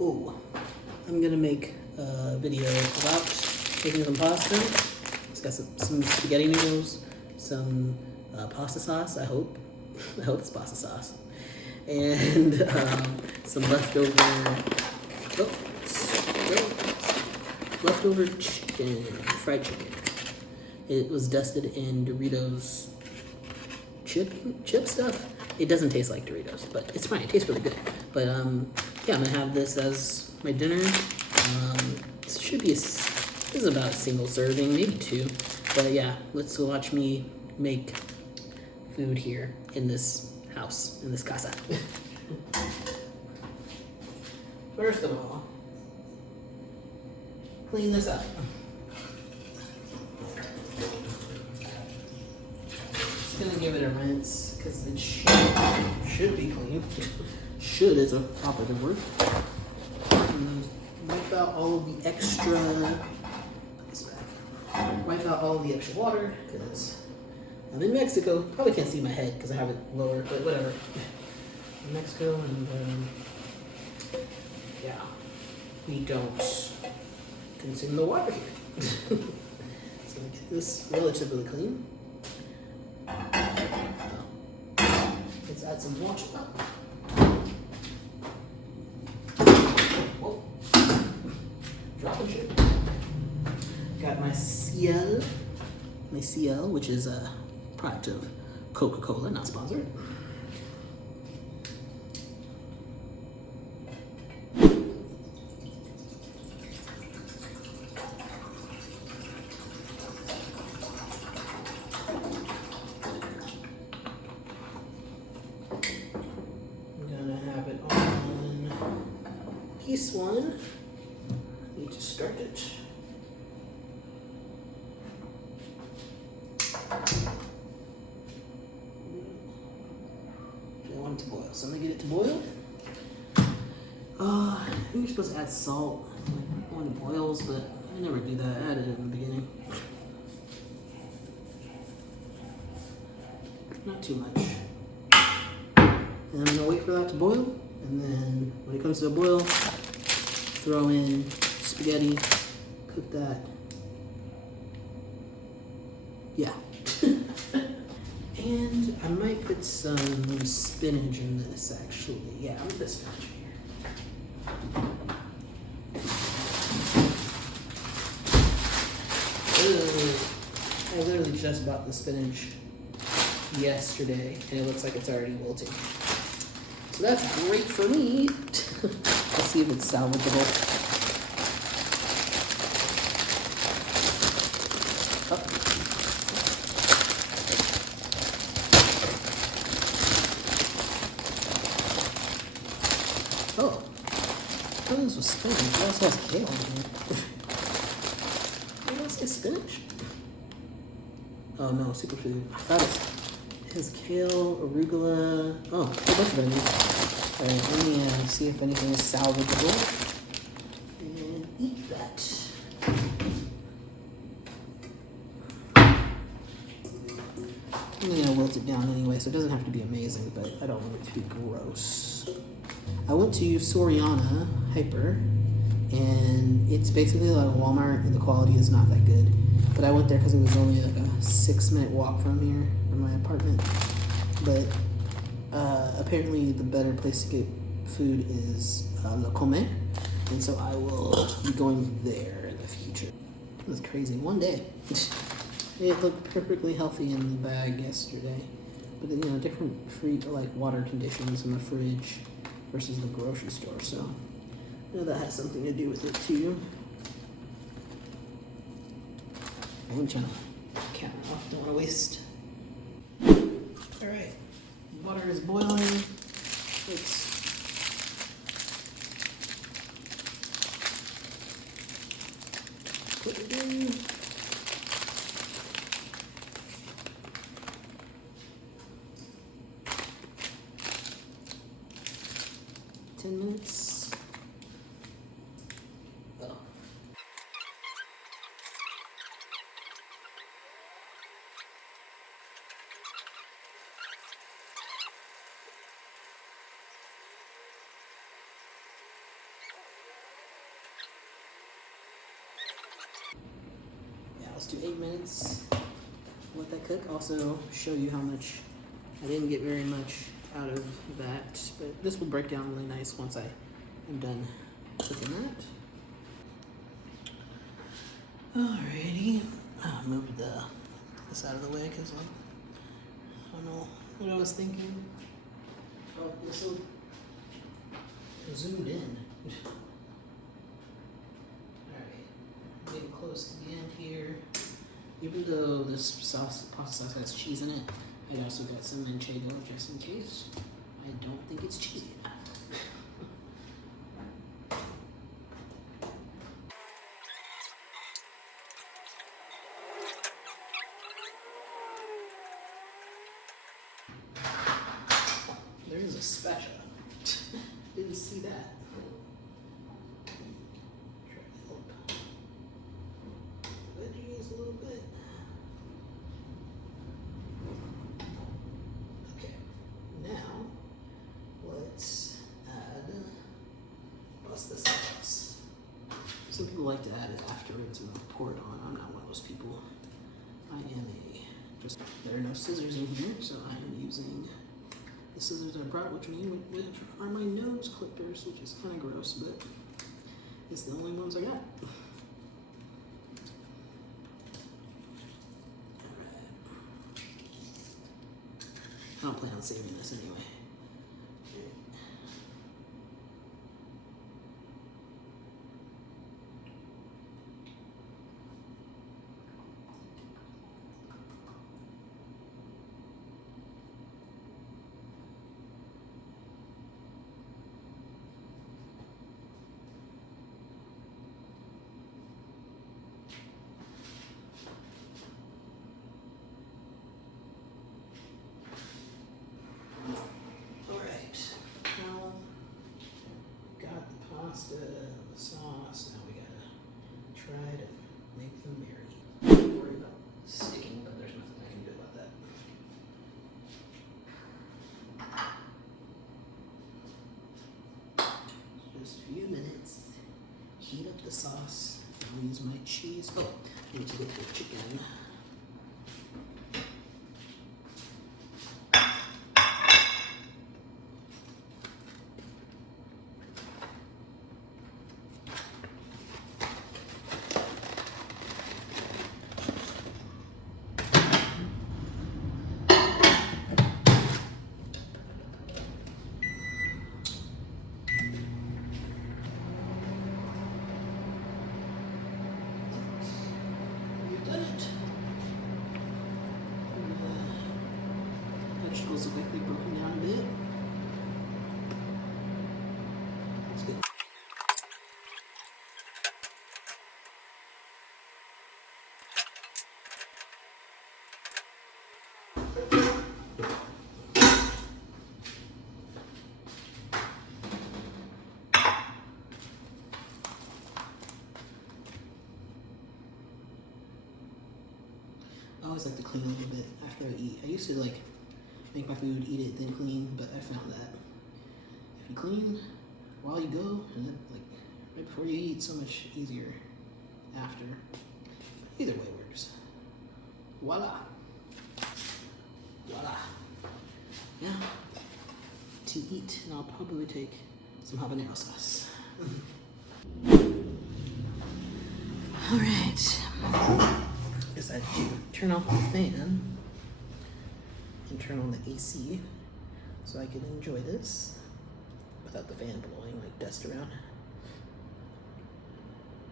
Oh, I'm gonna make a video about making some pasta. It's got some spaghetti noodles, some pasta sauce, I hope. I hope it's pasta sauce. And some leftover chicken, fried chicken. It was dusted in Doritos chip stuff. It doesn't taste like Doritos, but it's fine. It tastes really good. But yeah, I'm gonna have this as my dinner. This is about a single serving, maybe two. But yeah, let's watch me make food here in this house, in this casa. First of all, clean this up. Just gonna give it a rinse because it should be clean. Should is a operative word. Wipe out all of the extra. Wipe out all of the extra water because I'm in Mexico. Probably can't see my head because I have it lower, but whatever. In Mexico, and yeah, we don't consume the water here. So we get this relatively clean. Let's add some water. Whoa. Dropping shit. Got my CL, which is a product of Coca-Cola, not sponsored. Piece one, need to start it. I want it to boil, so I'm gonna get it to boil. I think you're supposed to add salt when it boils, but I never do that. I added it in the beginning. Not too much. And I'm gonna wait for that to boil, and then when it comes to a boil, throw in spaghetti, cook that. Yeah. And I might put some spinach in this actually. Yeah, I'm gonna put spinach here. I literally just bought the spinach yesterday and it looks like it's already wilting. So that's great for me. Let's see if it's salvageable. Oh, I thought this was spinach. It also has kale in here. What else is spinach? Oh no, superfood. I thought it has kale, arugula. Oh, a bunch of it. Alright, let me see if anything is salvageable. And eat that. I'm gonna wilt it down anyway, so it doesn't have to be amazing, but I don't want it to be gross. I went to Soriana Hyper, and it's basically like Walmart, and the quality is not that good. But I went there because it was only like a 6-minute walk from here, from my apartment. But apparently the better place to get food is Le Commerce, and so I will be going there in the future. It was crazy. One day. It looked perfectly healthy in the bag yesterday. But you know, different like water conditions in the fridge versus the grocery store, so you know that has something to do with it too. I'm trying to count off, don't want to waste. Alright, water is boiling. Let's put it in. Minutes. Oh. let's do 8 minutes. Let that cook. Also show you how much, I didn't get very much out of that, but this will break down really nice once I am done cooking that. Alrighty, I'll move this out of the way because I don't know what I was thinking. Oh, this will zoomed in. Alright, getting close to the end here. Even though this pasta sauce has cheese in it, I also got some manchego just in case. I don't think it's cheesy enough. There is a spatula. Didn't see that. Try to help veggies a little bit. Okay, now let's add pasta sauce. Some people like to add it afterwards and pour it on. I'm not one of those people. I am there are no scissors in here, so I am using the scissors I brought, which are my nose clippers, which is kind of gross, but it's the only ones I got. Alright. I don't plan on saving this anyway. Pasta and the sauce. Now we gotta try to make them marry. Don't worry about sticking, but there's nothing I can do about that. Just a few minutes. Heat up the sauce. I'll use my cheese. Oh, I need to get the chicken. Vegetables look like they've broken down a bit. That's good. I always like to clean a little bit after I eat. I used to make my food, eat it, then clean, but I found that if you clean while you go and then right before you eat, so much easier after. Either way works. Voila. Voila. Now to eat, and I'll probably take some habanero sauce. All right. Guess I have to turn off the fan and turn on the AC so I can enjoy this without the fan blowing like dust around.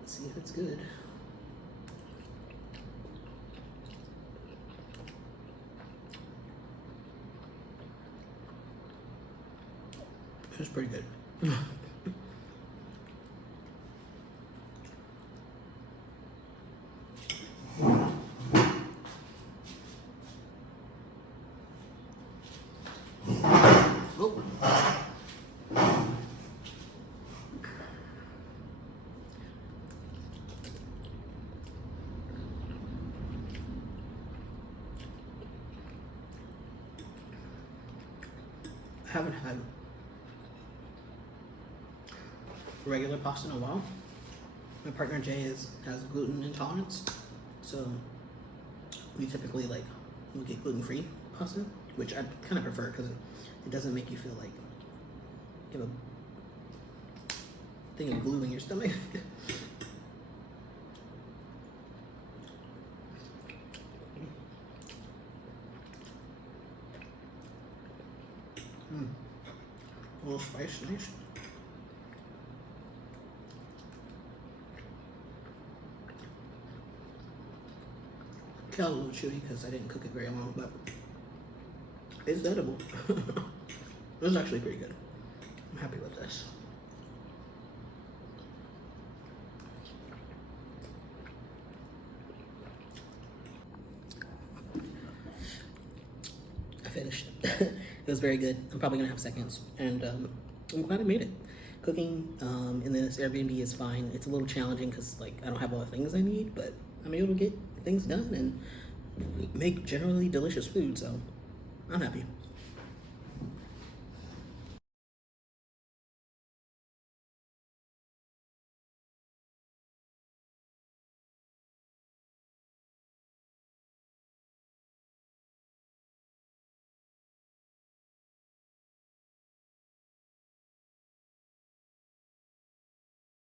Let's see if it's good. It's pretty good. I haven't had regular pasta in a while. My partner Jay has gluten intolerance, So we typically like we get gluten-free pasta, which I kind of prefer because it doesn't make you feel like you have a thing of glue in your stomach. A little spice, nice. Got a little chewy because I didn't cook it very long, but it's edible. This is actually pretty good. I'm happy with this. I finished. It was very good. I'm probably gonna have seconds, and I'm glad I made it. Cooking in this Airbnb is fine. It's a little challenging because like I don't have all the things I need, but I'm able to get things done and make generally delicious food, so I'm happy.